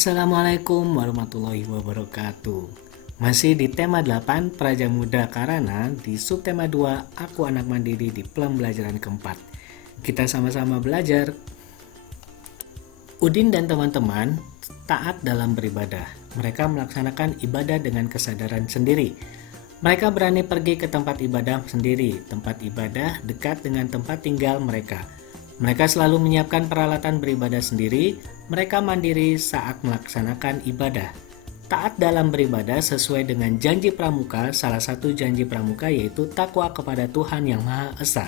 Assalamualaikum warahmatullahi wabarakatuh. Masih di tema 8 Praja Muda Karana di subtema 2 Aku Anak Mandiri di pembelajaran keempat. Kita sama-sama belajar. Udin dan teman-teman taat dalam beribadah. Mereka melaksanakan ibadah dengan kesadaran sendiri. Mereka berani pergi ke tempat ibadah sendiri. Tempat ibadah dekat dengan tempat tinggal mereka. Mereka selalu menyiapkan peralatan beribadah sendiri. Mereka mandiri saat melaksanakan ibadah. Taat dalam beribadah sesuai dengan janji pramuka. Salah satu janji pramuka yaitu takwa kepada Tuhan Yang Maha Esa.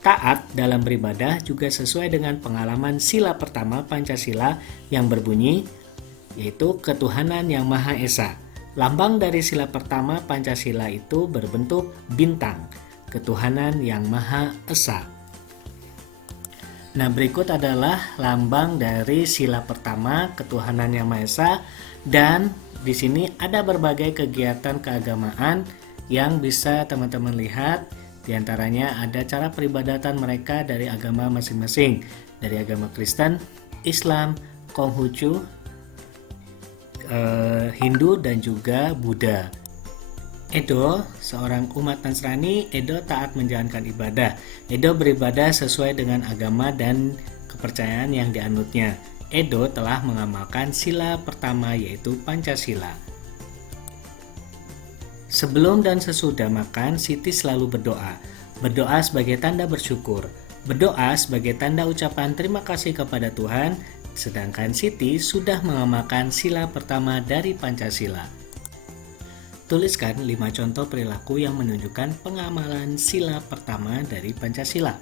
Taat dalam beribadah juga sesuai dengan pengalaman sila pertama Pancasila yang berbunyi yaitu ketuhanan Yang Maha Esa. Lambang dari sila pertama Pancasila itu berbentuk bintang, ketuhanan Yang Maha Esa. Nah, berikut adalah lambang dari sila pertama ketuhanan Yang Maha Esa, dan di sini ada berbagai kegiatan keagamaan yang bisa teman-teman lihat. Di antaranya ada cara peribadatan mereka dari agama masing-masing, dari agama Kristen, Islam, Konghucu, Hindu dan juga Buddha. Edo, seorang umat Nasrani, Edo taat menjalankan ibadah. Edo beribadah sesuai dengan agama dan kepercayaan yang dianutnya. Edo telah mengamalkan sila pertama yaitu Pancasila. Sebelum dan sesudah makan, Siti selalu berdoa. Berdoa sebagai tanda bersyukur. Berdoa sebagai tanda ucapan terima kasih kepada Tuhan, sedangkan Siti sudah mengamalkan sila pertama dari Pancasila. Tuliskan 5 contoh perilaku yang menunjukkan pengamalan sila pertama dari Pancasila.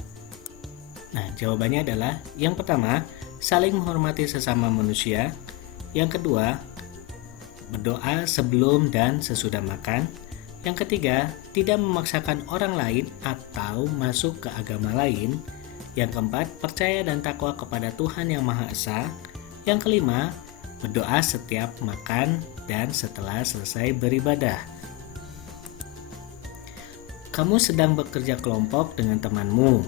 Nah, jawabannya adalah yang pertama, saling menghormati sesama manusia. Yang kedua, berdoa sebelum dan sesudah makan. Yang ketiga, tidak memaksakan orang lain atau masuk ke agama lain. Yang keempat, percaya dan takwa kepada Tuhan Yang Maha Esa. Yang kelima, berdoa setiap makan dan setelah selesai beribadah. Kamu sedang bekerja kelompok dengan temanmu.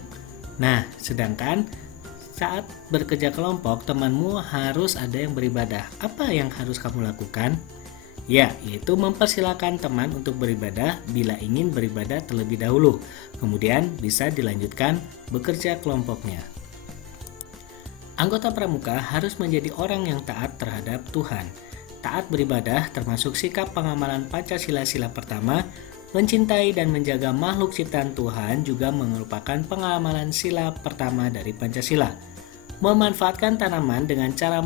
Nah, sedangkan saat bekerja kelompok, temanmu harus ada yang beribadah. Apa yang harus kamu lakukan? Ya, yaitu mempersilakan teman untuk beribadah bila ingin beribadah terlebih dahulu. Kemudian bisa dilanjutkan bekerja kelompoknya. Anggota pramuka harus menjadi orang yang taat terhadap Tuhan. Taat beribadah termasuk sikap pengamalan Pancasila sila pertama, mencintai dan menjaga makhluk ciptaan Tuhan juga merupakan pengamalan sila pertama dari Pancasila. Memanfaatkan tanaman dengan cara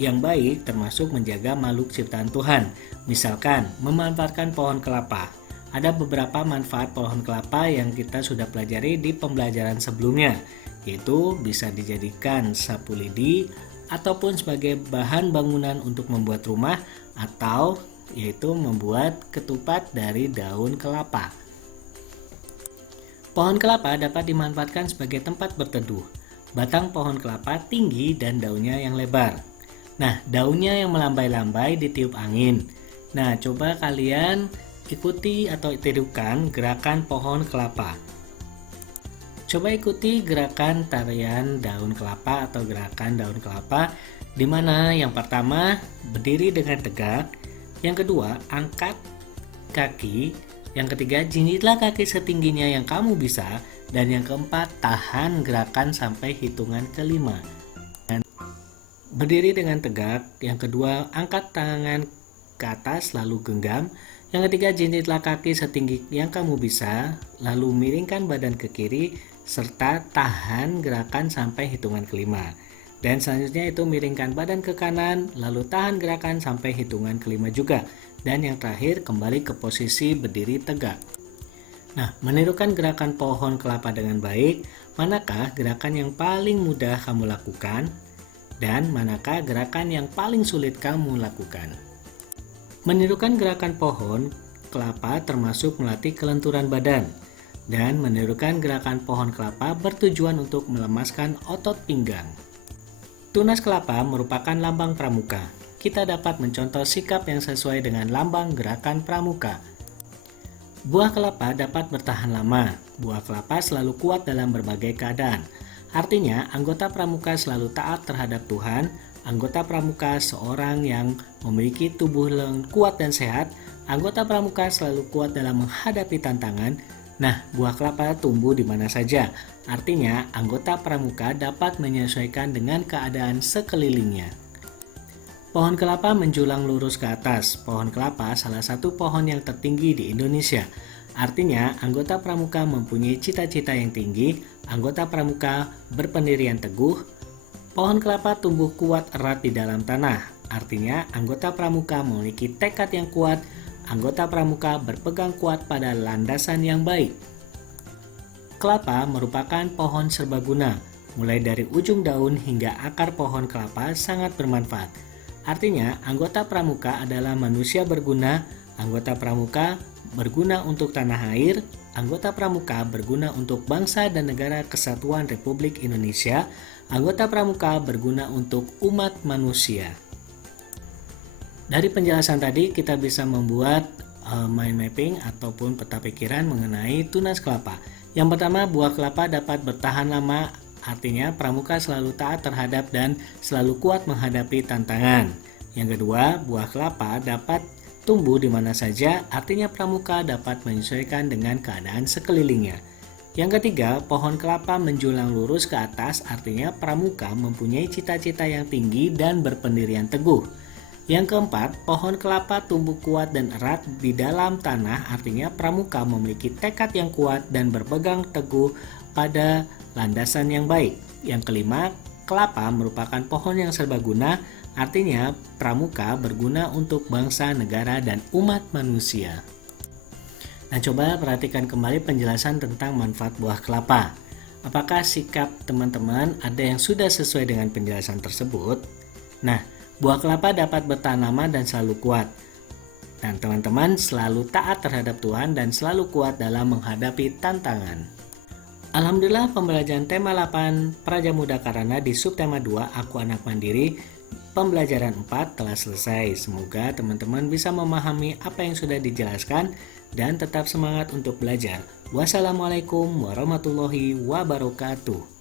yang baik termasuk menjaga makhluk ciptaan Tuhan. Misalkan, memanfaatkan pohon kelapa. Ada beberapa manfaat pohon kelapa yang kita sudah pelajari di pembelajaran sebelumnya, yaitu bisa dijadikan sapu lidi ataupun sebagai bahan bangunan untuk membuat rumah, atau yaitu membuat ketupat dari daun kelapa. Pohon kelapa dapat dimanfaatkan sebagai tempat berteduh. Batang pohon kelapa tinggi dan daunnya yang lebar. Nah, daunnya yang melambai-lambai ditiup angin. Nah, coba kalian ikuti atau tirukan gerakan pohon kelapa. Coba ikuti gerakan tarian daun kelapa atau gerakan daun kelapa, di mana yang pertama berdiri dengan tegak, yang kedua angkat kaki, yang ketiga jinjitlah kaki setingginya yang kamu bisa, dan yang keempat tahan gerakan sampai hitungan kelima. Berdiri dengan tegak, yang kedua angkat tangan ke atas lalu genggam, yang ketiga jinjitlah kaki setinggi yang kamu bisa, lalu miringkan badan ke kiri, serta tahan gerakan sampai hitungan kelima. Dan selanjutnya itu miringkan badan ke kanan, lalu tahan gerakan sampai hitungan kelima juga. Dan yang terakhir kembali ke posisi berdiri tegak. Nah, menirukan gerakan pohon kelapa dengan baik, manakah gerakan yang paling mudah kamu lakukan? Dan manakah gerakan yang paling sulit kamu lakukan? Menirukan gerakan pohon kelapa termasuk melatih kelenturan badan. Dan menirukan gerakan pohon kelapa bertujuan untuk melemaskan otot pinggang. Tunas kelapa merupakan lambang pramuka. Kita dapat mencontoh sikap yang sesuai dengan lambang gerakan pramuka. Buah kelapa dapat bertahan lama. Buah kelapa selalu kuat dalam berbagai keadaan. Artinya, anggota pramuka selalu taat terhadap Tuhan, Anggota pramuka seorang yang memiliki tubuh yang kuat dan sehat. Anggota pramuka selalu kuat dalam menghadapi tantangan. Nah, buah kelapa tumbuh di mana saja. Artinya, anggota pramuka dapat menyesuaikan dengan keadaan sekelilingnya. Pohon kelapa menjulang lurus ke atas. Pohon kelapa salah satu pohon yang tertinggi di Indonesia. Artinya, anggota pramuka mempunyai cita-cita yang tinggi. Anggota pramuka berpendirian teguh. Pohon kelapa tumbuh kuat erat di dalam tanah. Artinya, anggota pramuka memiliki tekad yang kuat. Anggota pramuka berpegang kuat pada landasan yang baik. Kelapa merupakan pohon serbaguna. Mulai dari ujung daun hingga akar pohon kelapa sangat bermanfaat. Artinya, anggota pramuka adalah manusia berguna. Anggota pramuka berguna untuk tanah air. Anggota pramuka berguna untuk bangsa dan negara kesatuan Republik Indonesia. Anggota pramuka berguna untuk umat manusia. Dari penjelasan tadi kita bisa membuat mind mapping ataupun peta pikiran mengenai tunas kelapa. Yang pertama, buah kelapa dapat bertahan lama, artinya pramuka selalu taat terhadap dan selalu kuat menghadapi tantangan. Yang kedua, buah kelapa dapat tumbuh di mana saja, artinya pramuka dapat menyesuaikan dengan keadaan sekelilingnya. Yang ketiga, pohon kelapa menjulang lurus ke atas, artinya pramuka mempunyai cita-cita yang tinggi dan berpendirian teguh. Yang keempat, pohon kelapa tumbuh kuat dan erat di dalam tanah, artinya pramuka memiliki tekad yang kuat dan berpegang teguh pada landasan yang baik. Yang kelima, kelapa merupakan pohon yang serbaguna, artinya pramuka berguna untuk bangsa, negara, dan umat manusia. Nah, coba perhatikan kembali penjelasan tentang manfaat buah kelapa. Apakah sikap teman-teman ada yang sudah sesuai dengan penjelasan tersebut? Nah, buah kelapa dapat bertahan lama dan selalu kuat. Dan teman-teman selalu taat terhadap Tuhan dan selalu kuat dalam menghadapi tantangan. Alhamdulillah, pembelajaran tema 8 Praja Muda Karana di subtema 2 Aku Anak Mandiri pembelajaran 4 telah selesai. Semoga teman-teman bisa memahami apa yang sudah dijelaskan dan tetap semangat untuk belajar. Wassalamualaikum warahmatullahi wabarakatuh.